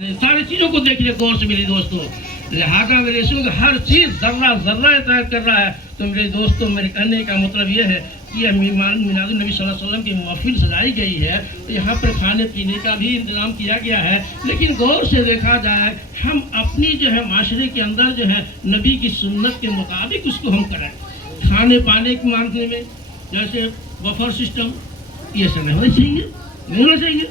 ساری چیزوں کو دیکھ لے غور سے میرے دوستو. لہذا میرے رسول ہر چیز ذرہ ذرہ اطاعت کر رہا ہے. تو میرے دوستو میرے کہنے کا مطلب یہ ہے کہ میلاد النبی صلی اللہ علیہ وسلم کی محفل سجائی گئی ہے. یہاں پر کھانے پینے کا بھی انتظام کیا گیا ہے. لیکن غور سے دیکھا جائے ہم اپنی جو ہے معاشرے کے اندر جو ہے نبی کی سنت کے مطابق اس کو ہم کریں. کھانے پانے کے معاملے میں جیسے بفر سسٹم یہ سب نہیں ہونا چاہیے. نہیں ہونا چاہیے.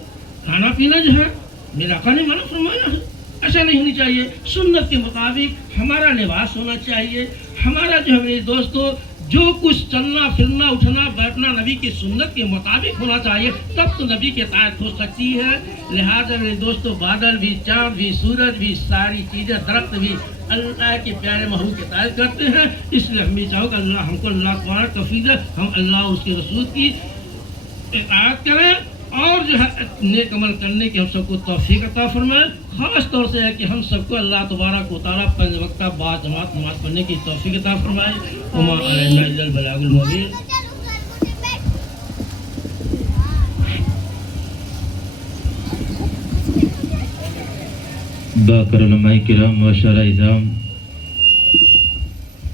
کھانا پینا جو ہے میرا آقا نے منع فرمایا ہے ایسا نہیں ہونی چاہیے. سنت کے مطابق ہمارا لباس ہونا چاہیے. ہمارا جو ہے میرے دوستو جو کچھ چلنا پھرنا اٹھنا بیٹھنا نبی کی سنت کے مطابق ہونا چاہیے. تب تو نبی کی اطاعت ہو سکتی ہے. لہذا میرے دوستو بادل بھی چاند بھی سورج بھی ساری چیزیں درخت بھی اللہ کے پیارے محبوب کی اطاعت کرتے ہیں. اس لیے ہم بھی چاہو کہ اللہ ہم کو اللہ تعالیٰ توفیق دے ہم اللہ اس کے رسول کی اطاعت کریں اور جو ہے نیک عمل کرنے کی ہم سب کو توفیق عطا فرمائے. خاص طور سے ہے کہ ہم سب کو اللہ تبارک و تعالیٰ 5 وقتہ با جماعت نماز پڑھنے کی توفیق عطا فرمائے. وما علینا الا البلاغ المبین. باقر علماء کرام معاشرہ اعظام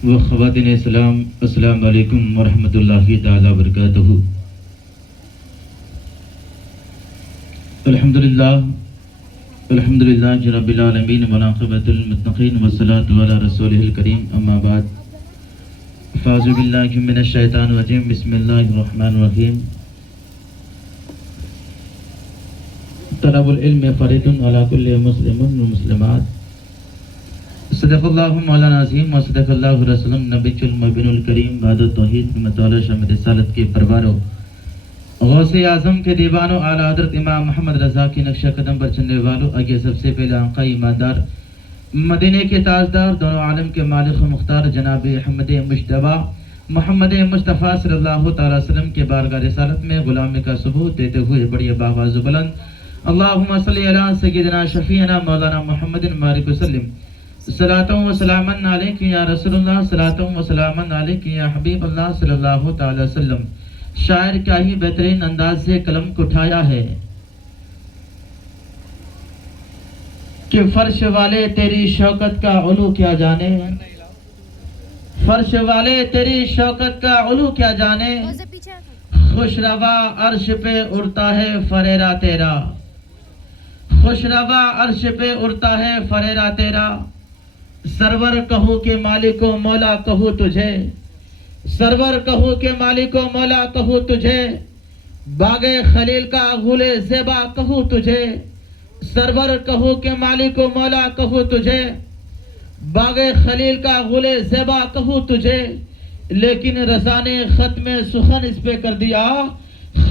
و خواتین اسلام السلام علیکم ورحمۃ اللہ تعالی وبرکاتہ. الحمدللہ رب العالمین والعاقبۃ للمتقین والصلاة علی رسولہ الکریم. اما بعد فاعوذ باللہ من الشیطان الرجیم. بسم اللہ الرحمن الرحیم. طلب العلم فرض علی کل مسلم ومسلمات. صدق اللہ مولانا عظیم و صدق اللہ رسول النبی المبین الکریم. بعد توحید مطالعہ شمع رسالت کے پرواروں غوث اعظم کے دیوانوں اعلیٰ حضرت امام محمد رضا کی نقشہ قدم پر چلنے والوں. آگے سب سے پہلے آقا ایماندار مدینے کے تاجدار دونوں عالم کے مالک و مختار جناب احمد مجتبی محمد مصطفیٰ صلی اللہ تعالی وسلم کے بارگاہ رسالت میں غلامی کا ثبوت دیتے ہوئے بڑی باواز و بلند اللہم صلی علی سیدنا شفیعنا مولانا محمد مبارک وسلم. صلاۃ و سلام علیک یا رسول اللہ. صلاۃ و سلام علیک یا حبیب اللہ صلی اللہ تعالی وسلم. شاعر کیا ہی بہترین انداز سے قلم کو اٹھایا ہے کہ فرش والے تیری شوکت کا علو کیا جانے. فرش والے تیری شوکت کا علو کیا جانے. خوش روا عرش پہ اڑتا ہے فریرا تیرا. خوش روا عرش پہ اڑتا ہے فریرا تیرا. سرور کہو کہ مالک و مولا کہو تجھے. سرور کہو کہ مالک و مولا کہو تجھے. باغ خلیل کا غل زیبا کہو تجھے. سرور کہو کہ مالک و مولا کہو تجھے. باغ خلیل کا غل زیبا کہو تجھے. لیکن رضا نے ختم سخن اس پہ کر دیا.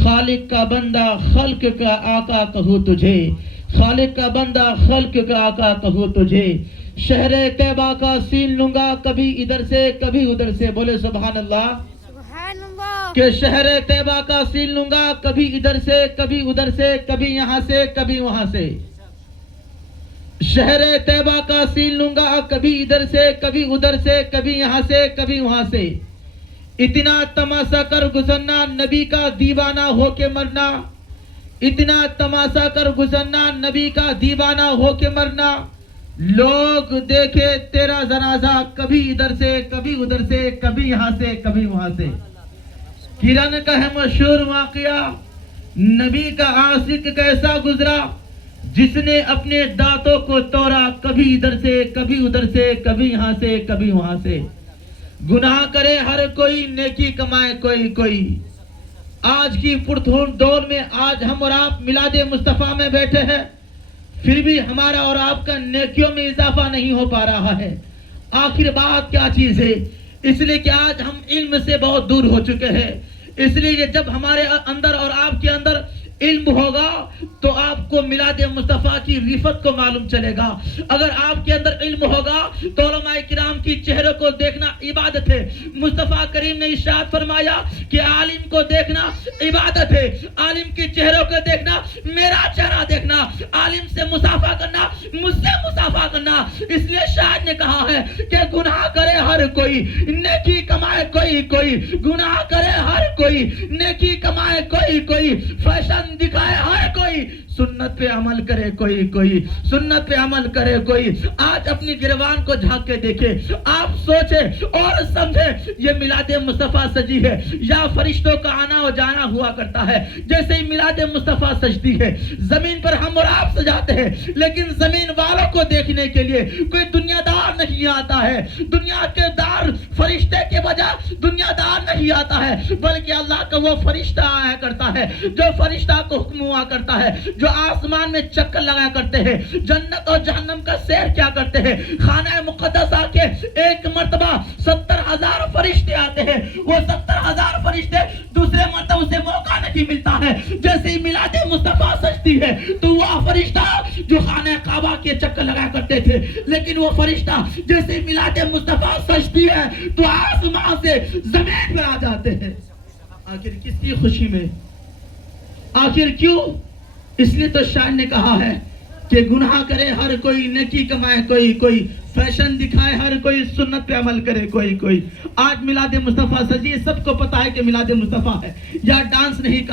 خالق کا بندہ خلق کا آقا کہو تجھے. خالق کا بندہ خلق کا آقا کہو تجھے. شہر طیبہ کا سین لوں گا کبھی ادھر سے کبھی ادھر سے. بولے سبحان اللہ. سبحان اللہ. کہ شہر طیبہ کا سین لوں گا کبھی ادھر سے کبھی ادھر سے کبھی یہاں سے کبھی وہاں سے. شہر طیبہ کا سین لوں گا کبھی ادھر سے کبھی ادھر سے کبھی یہاں سے کبھی وہاں سے. اتنا تماشا کر گزرنا نبی کا دیوانہ ہو کے مرنا. اتنا تماشا کر گزرنا نبی کا دیوانہ ہو کے مرنا. لوگ دیکھے تیرا جنازہ کبھی ادھر سے کبھی ادھر سے کبھی یہاں سے کبھی وہاں سے. کرن کا ہے مشہور واقعہ نبی کا عاشق کیسا گزرا جس نے اپنے دانتوں کو توڑا کبھی ادھر سے کبھی ادھر سے کبھی یہاں سے کبھی وہاں سے. گناہ کرے ہر کوئی نیکی کمائے کوئی کوئی. آج کی پرتھون دور میں آج ہم اور آپ میلاد مصطفیٰ میں بیٹھے ہیں پھر بھی ہمارا اور آپ کا نیکیوں میں اضافہ نہیں ہو پا رہا ہے. آخر بات کیا چیز ہے؟ اس لیے کہ آج ہم علم سے بہت دور ہو چکے ہیں. اس لیے جب ہمارے اندر اور آپ کے اندر علم ہوگا تو آپ کو میلاد مصطفیٰ کی رفت کو معلوم چلے گا. اگر آپ کے اندر علم ہوگا تو علماء کرام کی چہروں کو دیکھنا عبادت ہے. مصطفیٰ کریم نے ارشاد فرمایا کہ عالم کو دیکھنا عبادت ہے. عالم کے چہروں کو دیکھنا میرا چہرہ دیکھنا. عالم سے مصافحہ کرنا مجھ سے مصافحہ کرنا. اس لیے شاعر نے کہا ہے کہ گناہ کرے ہر کوئی نیکی کمائے کوئی کوئی. گناہ کرے ہر کوئی نیکی کمائے کوئی کوئی. فیشن دکھائے ہر کوئی سنت پہ عمل کرے کوئی سنت پہ عمل کرے کوئی. آج اپنی گریبان کو جھانک کے دیکھے, آپ سوچے اور سمجھے یہ میلاد مصطفیٰ سجی ہے یا فرشتوں کا آنا و جانا ہوا کرتا ہے. جیسے ہی میلاد مصطفیٰ سجتی ہے, زمین پر ہم اور آپ سجاتے ہیں, لیکن زمین والوں کو دیکھنے کے لیے کوئی دنیا دار نہیں آتا ہے. دنیا کے دار فرشتے کے بجائے دنیا دار نہیں آتا ہے, بلکہ اللہ کا وہ فرشتہ آیا کرتا ہے جو فرشتہ کو حکم ہوا کرتا ہے, جو آسمان میں چکر لگایا کرتے ہیں, جنت اور جہنم کا سیر کیا کرتے ہیں. خانہ مقدسہ کے ایک مرتبہ 70,000 فرشتے آتے ہیں. وہ 70,000 فرشتے دوسرے مرتبہ اسے موقع نہیں ملتا ہے. جیسے ہی میلاد مصطفیٰ سجتی ہے تو وہ فرشتہ جو خانہ کعبہ کے چکر لگایا کرتے تھے, لیکن وہ فرشتہ جیسے میلاد مصطفیٰ سجتی ہے تو آسمان سے زمین پر آ جاتے ہیں. آخر کس کی خوشی میں, آخر کیوں؟ اس لیے تو شاعر نے کہا ہے کہ گناہ کرے ہر کوئی, نیکی کمائے کوئی, فیشن دکھائے ہر کوئی, سنت پہ عمل کرے کوئی. آج میلاد مصطفیٰ سجی, سب کو پتا ہے کہ میلاد مصطفیٰ ہے. یا ڈانس نہیں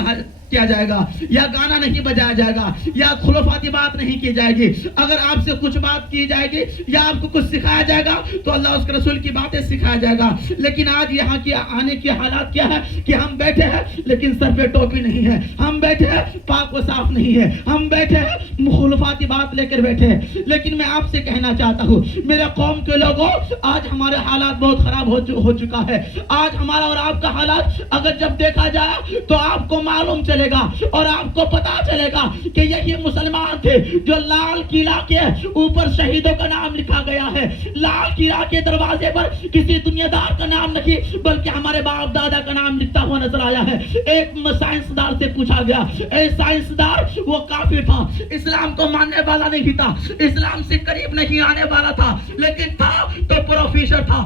کیا جائے گا, یا گانا نہیں بجایا جائے گا, یا خلافاتی بات نہیں کی جائے گی. اگر آپ سے کچھ بات کی جائے گی یا آپ کو کچھ سکھایا جائے گا تو اللہ اس کے رسول کی باتیں سکھایا جائے گا. لیکن آج یہاں کی آنے کے حالات کیا ہے کہ ہم بیٹھے ہیں لیکن سر پہ ٹوپی نہیں ہے, ہم بیٹھے ہیں پاک و صاف نہیں ہے, ہم بیٹھے ہیں خلافاتی بات لے کر بیٹھے ہیں. لیکن میں آپ سے کہنا چاہتا ہوں میرے قوم کے لوگوں, آج ہمارے حالات بہت خراب ہو چکا ہے. آج ہمارا اور آپ کا حالات اگر جب دیکھا جائے تو آپ کو معلوم چلے گا اور آپ کو پتا چلے گا کہ یہی مسلمان تھے جو لال قلعہ کے اوپر شہیدوں کا نام لکھا گیا ہے. لال قلعہ کے دروازے پر کسی دنیا دار کا نام نہیں بلکہ ہمارے باپ دادا کا نام لکھتا ہوا نظر آیا ہے. ایک سائنسدار سے پوچھا گیا, اے سائنسدار, وہ کافر تھا, اسلام کو ماننے والا نہیں تھا, اسلام سے قریب نہیں آنے والا تھا, لیکن تھا تو پروفیسر تھا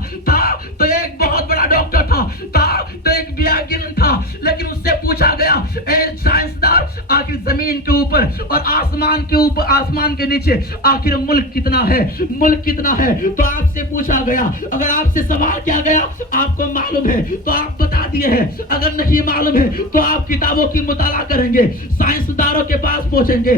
تو ایک بہت بڑا ڈاکٹر تھا تو ایک بیاگن تھا. لیکن اس سے پوچھا گیا, اے سائنسدار, آخر زمین کے اوپر اور آسمان کے اوپر, آسمان کے نیچے آخر ملک کتنا ہے, ملک کتنا ہے؟ تو آپ سے پوچھا گیا, اگر آپ سے سوال کیا گیا آپ کو معلوم ہے تو آپ بتا دیے ہیں, اگر نہیں معلوم ہے تو آپ کتابوں کی مطالعہ کریں گے, سائنسدانوں کے پاس پہنچیں گے,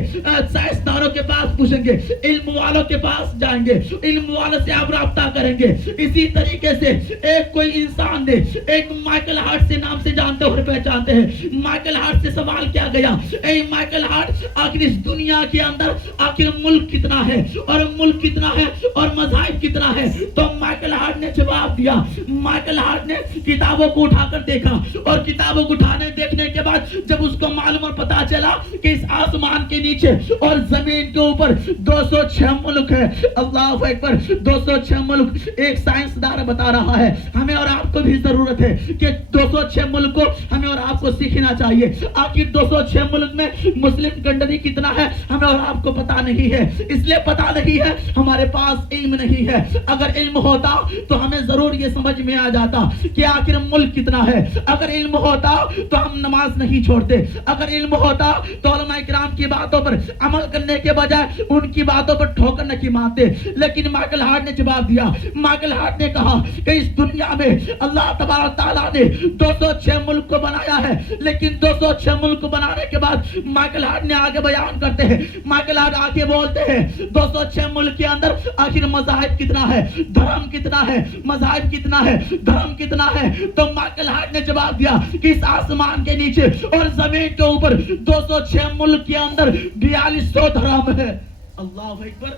سائنسدانوں کے پاس پوچھیں گے, علم والوں کے پاس جائیں گے, علم والوں سے آپ رابطہ کریں گے. اسی طریقے سے ایک کوئی انسان نے, ایک مائیکل ہارٹ سے نام سے جانتے اور پہچانتے ہیں, مائیکل ہارٹ سے سوال کیا گیا, اے مائیکل ہارٹ, آخر اس دنیا کے اندر آخر ملک کتنا ہے اور ملک کتنا ہے اور مذاہب کتنا ہے؟ تو مائیکل ہارٹ نے جواب دیا, مائیکل ہارٹ نے کتابوں کو اٹھا کر دیکھا اور کتابوں کو دیکھنے کے بعد جب اس کو معلوم اور پتا چلا کہ اس آسمان کے نیچے اور زمین کے اوپر 206 ملک ہے. اللہ اکبر, 206 ملک. ایک سائنسدان بتا رہا ہے ہمیں اور آپ کو بھی ضرورت ہے کہ 206 ملک کو ہمیں اور آپ کو سیکھنا چاہیے. آخر 206 ملک میں مسلم کنٹری کتنا ہے ہمیں اور آپ کو پتا نہیں ہے. اس لیے پتا نہیں ہے, ہمارے پاس علم نہیں ہے. اگر علم ہوتا تو ہمیں ضرور یہ سمجھ میں آ جاتا کہ آخر ملک کتنا ہے. اگر علم ہوتا تو ہم نماز نہیں چھوڑتے, اگر علم ہوتا تو علماء کرام کی باتوں پر عمل کرنے کے بجائے ان کی باتوں پر ٹھوکر نہیں مارتے. لیکن مائیکل ہارٹ نے جواب دیا, مائیکل ہارٹ نے کہا کہ اس دنیا میں اللہ تبارک تعالیٰ نے 206 ملک کو بنایا ہے, لیکن 206 ملک کو بنانے کے بعد مائیکل ہارٹ نے آگے بیان کرتے ہیں, مائیکل ہارٹ آگے بولتے ہیں 206 ملک کے اندر آخر مذاہب کتنا ہے, دھرم کتنا ہے, مذاہب کتنا ہے, دھرم کتنا ہے؟ تو مائیکل ہارٹ نے جواب دیا کہ اس آسمان کے نیچے اور زمین کے اوپر 206 ملک کے اندر 4200 دھرم ہے. اللہ اکبر,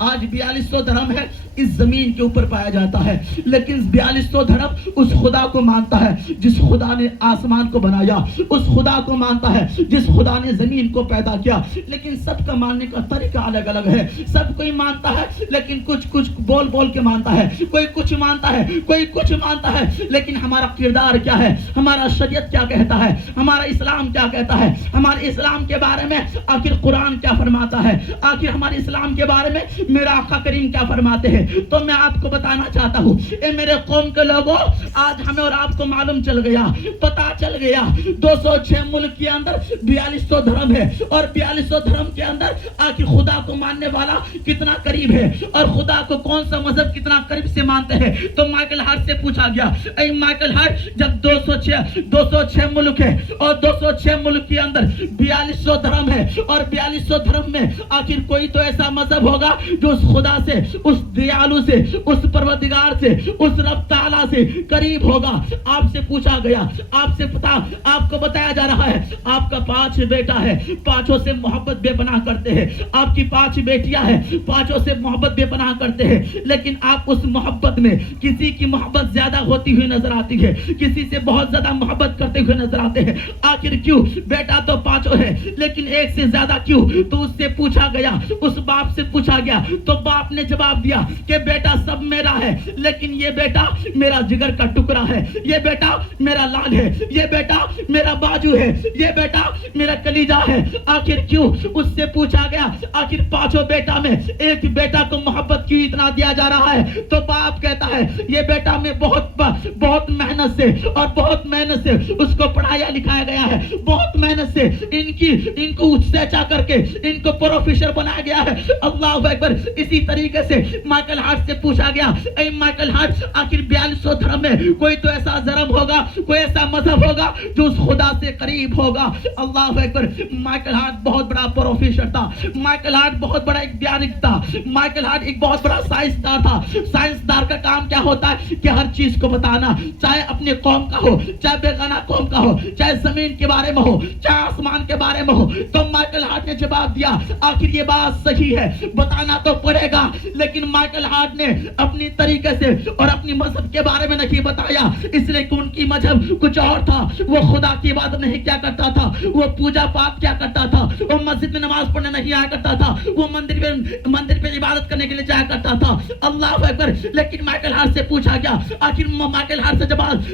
آج 4200 دھرم ہے اس زمین کے اوپر پایا جاتا ہے, لیکن 4200 دھرم اس خدا کو مانتا ہے جس خدا نے آسمان کو بنایا, اس خدا کو مانتا ہے جس خدا نے زمین کو پیدا کیا. لیکن سب کا ماننے کا طریقہ الگ الگ ہے. سب کوئی مانتا ہے لیکن کچھ بول کے مانتا ہے, کوئی کچھ مانتا ہے, کوئی کچھ مانتا ہے. لیکن ہمارا کردار کیا ہے, ہمارا شریعت کیا کہتا ہے, ہمارا اسلام کیا کہتا ہے, ہمارے اسلام کے بارے میں آخر قرآن کیا فرماتا ہے, آخر ہمارے اسلام کے بارے میں میرا آقا کریم کیا فرماتے ہیں؟ تو میں آپ کو بتانا چاہتا ہوں، اے میرے قوم کے لوگوں، آج ہمیں اور آپ کو معلوم چل گیا، پتا چل گیا 206 ملک کے اندر 4200 دھرم ہے، اور 4200 دھرم کے اندر آخر خدا کو ماننے والا کتنا قریب ہے، اور خدا کو کون سا مذہب کتنا قریب سے مانتے ہیں۔ تو مائیکل ہارٹ سے پوچھا گیا، اے مائیکل ہارٹ، جب 206 ملک ہے اور 206 ملک کے اندر 4200 دھرم ہے، اور 4200 دھرم میں آخر کوئی تو ایسا مذہب ہوگا جو اس خدا سے، اس دیالو سے، اس پروردگار سے، اس رب تعالیٰ سے قریب ہوگا۔ آپ سے پوچھا گیا، آپ کو بتایا جا رہا ہے، آپ کا 5 بیٹا ہے، 5 سے محبت بے پناہ کرتے ہیں، آپ کی 5 بیٹیاں ہیں، 5 سے محبت بے پناہ کرتے ہیں، لیکن آپ اس محبت میں کسی کی محبت زیادہ ہوتی ہوئی نظر آتی ہے، کسی سے بہت زیادہ محبت کرتے ہوئے نظر آتے ہیں۔ آخر کیوں؟ بیٹا تو 5 ہے، لیکن ایک سے زیادہ کیوں؟ تو اس سے پوچھا گیا، اس باپ سے پوچھا گیا، تو باپ نے جواب دیا کہ بیٹا سب میرا ہے، لیکن یہ بیٹا میرا جگر کا ٹکڑا ہے، یہ بیٹا میرا لال ہے، یہ بیٹا میرا باجو ہے، یہ بیٹا میرا کلیجہ ہے۔ آخر کیوں؟ اس سے پوچھا گیا، آخر 5 بیٹا میں ایک بیٹا کو محبت کیوں اتنا دیا جا رہا ہے؟ تو باپ کہتا ہے، یہ بیٹا میں بہت محنت سے اور بہت محنت سے اس کو پڑھایا لکھایا گیا ہے، بہت محنت سے ان کو سینچا کر کے ان کو پروفیسر بنایا گیا ہے۔ اللہ اکبر۔ اسی طریقے سے مائیکل ہارٹ سے پوچھا گیا، اے مائیکل ہارٹ، آخر 4200 دھرم میں کوئی تو ایسا دھرم ہوگا، کوئی ایسا مذہب ہوگا جو اس خدا سے قریب ہوگا۔ اللہ اکبر۔ مائیکل ہارٹ بہت بڑا پروفیسر تھا، مائیکل ہارٹ بہت بڑا ایک ویگیانک تھا، مائیکل ہارٹ ایک بہت بڑا سائنسدان تھا۔ سائنسدان کا کام کیا ہوتا ہے کہ ہر چیز کو بتانا، چاہے اپنے قوم کا ہو، چاہے بیگانہ قوم کا ہو، چاہے زمین کے بارے میں ہو، چاہے آسمان کے بارے میں ہو۔ تو مائیکل ہارٹ نے جواب دیا، آخر یہ بات صحیح ہے، بتانا تو پڑے گا، لیکن مائیکل ہارٹ نے اپنی طریقے سے اور اپنی مذہب کے بارے میں نہیں بتایا، اس لیے کہ ان کی مذہب کچھ اور تھا۔ وہ خدا کی عبادت نہیں کیا کرتا تھا، وہ پوجا پاٹ کیا کرتا تھا، وہ مسجد میں نماز پڑھنے نہیں آیا کرتا تھا، وہ مندر پہ عبادت کرنے کے لیے جایا کرتا تھا۔ اللہ اکبر۔ لیکن مائیکل ہارٹ سے پوچھا گیا، آخر مائیکل ہارٹ سے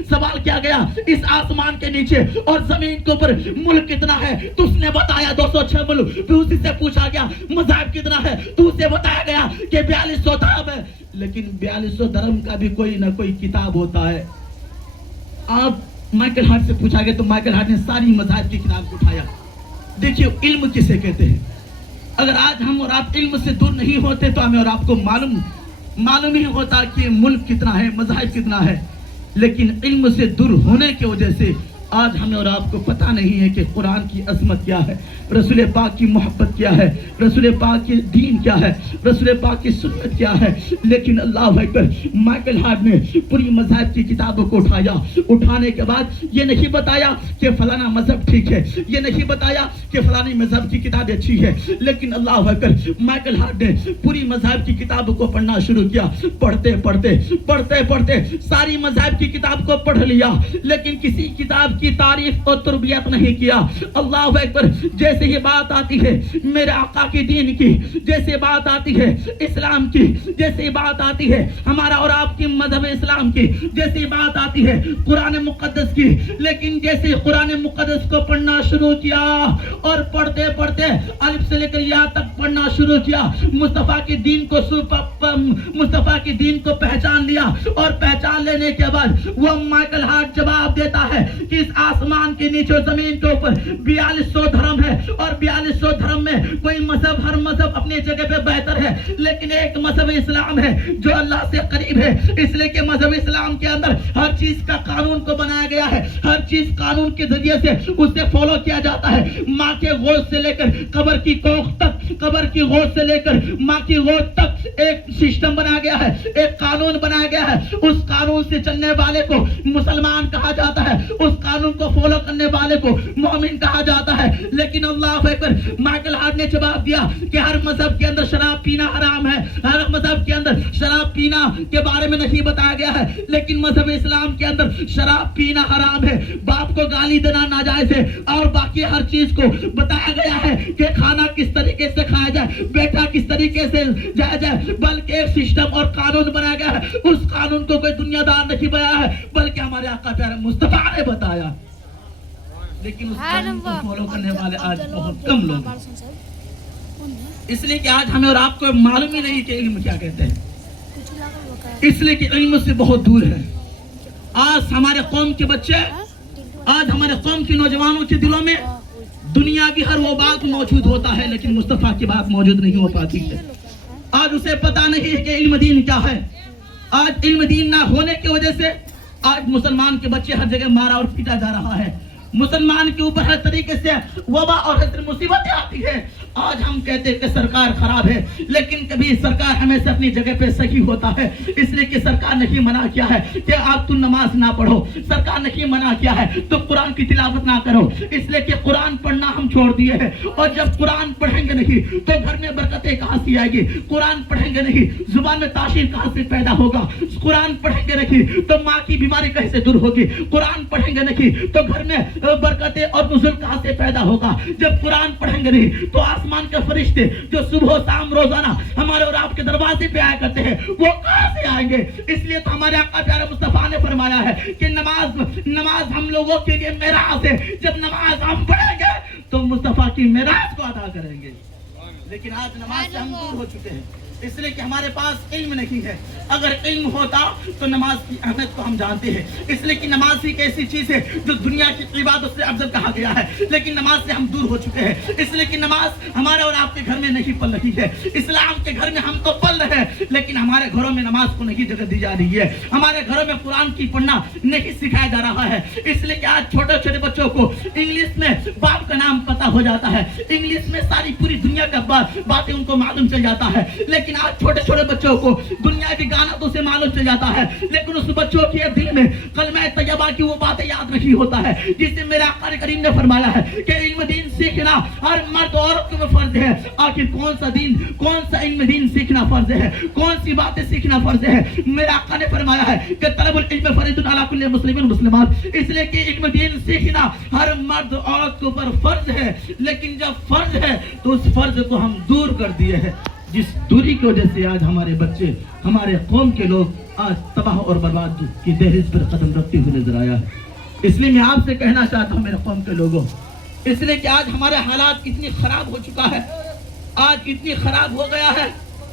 سوال کیا گیا، اس آسمان کے نیچے اور زمین کے اوپر ملک کتنا ہے؟ تو اس نے بتایا 206 ملک۔ پھر اسی سے پوچھا گیا مذہب کتنا ہے؟ تو اسے بتایا گیا کہ 4200 دھرم ہے، لیکن 4200 دھرم کا بھی کوئی نہ کوئی کتاب ہوتا ہے۔ آپ مائیکل ہارٹ سے پوچھا گیا تو مائیکل ہارٹ نے ساری مذاہب کی کتاب کو اٹھایا۔ دیکھیے علم کسے کہتے ہیں؟ اگر آج ہم اور آپ علم سے دور نہیں ہوتے تو ہمیں اور آپ کو معلوم ہی ہوتا کہ ملک کتنا ہے، مذاہب کتنا ہے، لیکن علم سے دور ہونے کی وجہ سے آج ہمیں اور آپ کو پتہ نہیں ہے کہ قرآن کی عظمت کیا ہے، رسول پاک کی محبت کیا ہے، رسول پاک کی دین کیا ہے، رسول پاک کی سنت کیا ہے۔ لیکن اللہ اکبر، مائیکل ہارٹ نے پوری مذہب کی کتابوں کو اٹھایا۔ اٹھانے کے بعد یہ نہیں بتایا کہ فلانا مذہب ٹھیک ہے، یہ نہیں بتایا کہ فلانی مذہب کی کتاب اچھی ہے، لیکن اللہ اکبر، مائیکل ہارٹ نے پوری مذہب کی کتابوں کو پڑھنا شروع کیا۔ پڑھتے ساری مذہب کی کتاب کو پڑھ لیا، لیکن کسی کتاب کی تعریف اور تربیت نہیں کیا۔ اللہ اکبر۔ جیسے یہ بات آتی ہے میرے آقا کی دین کی، جیسے بات آتی ہے اسلام کی، جیسے بات آتی ہے ہمارا اور آپ کی مذہب اسلام کی، جیسے بات آتی ہے قرآن مقدس کی، لیکن جیسے قرآن مقدس کو پڑھنا شروع کیا اور پڑھتے الف سے لے کر یا تک پڑھنا شروع کیا، مصطفیٰ کی دین کو پہچان لیا، اور پہچان لینے کے بعد وہ مائیکل ہارٹ جواب دیتا ہے کہ اس آسمان کے نیچے زمین کے اوپر 4200 دھرم ہے، اور 4200 دھرم میں کوئی مذہب، ہر مذہب اپنی جگہ پہ بہتر ہے، لیکن ایک مذہب اسلام ہے جو اللہ سے قریب ہے، اس لیے کہ مذہب اسلام کے اندر ہر چیز کا قانون کو بنایا گیا ہے، ہر چیز قانون کے ذریعے سے اسے فالو کیا جاتا ہے۔ ماں کے گود سے لے کر قبر کی کوکھ تک، قبر کی گود سے لے کر ماں کی گود تک ایک سسٹم بنایا گیا ہے، ایک قانون بنایا گیا ہے۔ اس قانون سے چلنے والے کو مسلمان کہا جاتا ہے، اس قانون کو فالو کرنے والے کو مومن کہا جاتا ہے۔ لیکن اللہ اکبر، مائیکل ہارٹ نے جواب دیا کہ ہر مذہب کے اندر شراب پینا حرام ہے، ہر مذہب کے اندر شراب پینا کے بارے میں نہیں بتایا گیا ہے، لیکن مذہب اسلام کے اندر شراب پینا حرام ہے، باپ کو گالی دینا ناجائز ہے، اور باقی ہر چیز کو بتایا گیا ہے کہ کھانا کس طریقے سے کھایا جائے، بیٹا کس طریقے سے جایا جائے، بلکہ ایک سسٹم اور قانون بنایا گیا ہے۔ اس قانون کو کوئی دنیا دار نہیں بنایا ہے، بلکہ ہمارے آقا پیارے مصطفیٰ نے بتایا، لیکن اس قانون کو فالو کرنے والے آج بہت کم لوگ ہیں۔ اس لیے کہ آج ہمیں اور آپ کو معلوم ہی نہیں کہ علم کیا کہتے ہیں، اس لیے کہ علم سے بہت دور ہے۔ آج ہمارے قوم کے بچے، آج ہمارے قوم کے نوجوانوں کے دلوں میں دنیا کی ہر وہ بات موجود ہوتا ہے لیکن مصطفیٰ کی بات موجود نہیں ہو پاتی ہے۔ آج اسے پتا نہیں ہے کہ علم دین کیا ہے۔ آج علم دین نہ ہونے کی وجہ سے آج مسلمان کے بچے ہر جگہ مارا اور پیٹا جا رہا ہے، مسلمان کے اوپر ہر طریقے سے وبا اور ہر مصیبتیں آتی ہے۔ آج ہم کہتے ہیں کہ سرکار خراب ہے، لیکن کبھی سرکار ہمیشہ اپنی جگہ پہ صحیح ہوتا ہے، اس لیے کہ سرکار نہیں منع کیا ہے کہ آپ تو نماز نہ پڑھو، سرکار نہیں منع کیا ہے تو قرآن کی تلاوت نہ کرو، اس لیے کہ قرآن پڑھنا ہم چھوڑ دیے ہیں۔ اور جب قرآن پڑھیں گے نہیں تو گھر میں برکتیں کہاں سے آئے گی؟ قرآن پڑھیں گے نہیں زبان میں تاشیر کہاں سے پیدا ہوگا؟ قرآن پڑھیں گے نہیں تو ماں کی بیماری کیسے دور ہوگی؟ قرآن پڑھیں گے نہیں تو گھر میں برکتیں اور نزول کہاں سے پیدا ہوگا؟ جب قرآن پڑھیں گے نہیں تو آسمان کے فرشتے جو صبح و شام روزانہ ہمارے اور آپ کے دروازے پہ آیا کرتے ہیں وہ کہاں سے آئیں گے؟ اس لیے تو ہمارے آقا پیارے مصطفیٰ نے فرمایا ہے کہ نماز ہم لوگوں کے لیے معراج ہے، جب نماز ہم پڑھیں گے تو مصطفیٰ کی معراج کو ادا کریں گے۔ لیکن آج نماز سے ہم دور ہو چکے ہیں، اس لیے کہ ہمارے پاس علم نہیں ہے۔ اگر علم ہوتا تو نماز کی اہمیت کو ہم جانتے ہیں، اس لیے کہ نماز ایک ایسی چیز ہے جو دنیا کی عبادت سے افضل کہا گیا ہے، لیکن نماز سے ہم دور ہو چکے ہیں، اس لیے کہ نماز ہمارے اور آپ کے گھر میں نہیں پڑھ رہی ہے۔ اسلام کے گھر میں ہم تو پڑھ رہے ہیں لیکن ہمارے گھروں میں نماز کو نہیں جگہ دی جا رہی ہے، ہمارے گھروں میں قرآن کی پڑھنا نہیں سکھایا جا رہا ہے، اس لیے کہ آج چھوٹے چھوٹے بچوں کو انگلش میں باپ کا نام پتہ ہو جاتا ہے، انگلش میں ساری پوری دنیا کا باتیں ان کو معلوم چل جاتا ہے، لیکن آج چھوٹے چھوٹے بچوں کو دنیاوی گانا تو سے معلوم چل جاتا ہے لیکن اس بچوں کے دل میں کلمہ طیبہ کی وہ باتیں یاد نہیں ہوتا ہے جسے میرے آقا کریم نے فرمایا ہے کہ علم دین سیکھنا ہر مرد اور عورت کے فرض ہے۔ آخر کون سا علم دین سیکھنا فرض ہے، کون سی باتیں سیکھنا فرض ہے؟ میرے آقا نے فرمایا ہے کہ طلب العلم فرض علی کل مسلم مسلمات، اس لیے کہ علم دین سیکھنا ہر مرد عورت کے اوپر فرض ہے، لیکن جب فرض ہے تو اس فرض کو ہم دور کر دیے ہیں، جس دوری کی وجہ سے آج ہمارے بچے، ہمارے قوم کے لوگ آج تباہ اور برباد کی دہلیز پر قدم رکھتے ہوئے نظر آیا ہے۔ اس لیے میں آپ سے کہنا چاہتا ہوں میرے قوم کے لوگوں، اس لیے کہ آج ہمارے حالات کتنی خراب ہو چکا ہے، آج کتنی خراب ہو گیا ہے،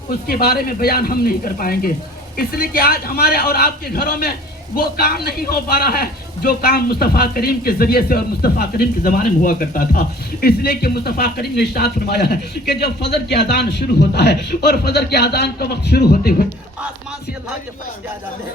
اس کے بارے میں بیان ہم نہیں کر پائیں گے، اس لیے کہ آج ہمارے اور آپ کے گھروں میں وہ کام نہیں ہو پا رہا ہے جو کام مصطفیٰ کریم کے ذریعے سے اور مصطفیٰ کریم کے زمانے میں ہوا کرتا تھا۔ اس لیے کہ مصطفیٰ کریم نے ارشاد فرمایا ہے کہ جب فجر کی اذان شروع ہوتا ہے اور فجر کی اذان کا وقت شروع ہوتے ہوئے آسمان سے اللہ کے فرشتے آ جاتے ہیں۔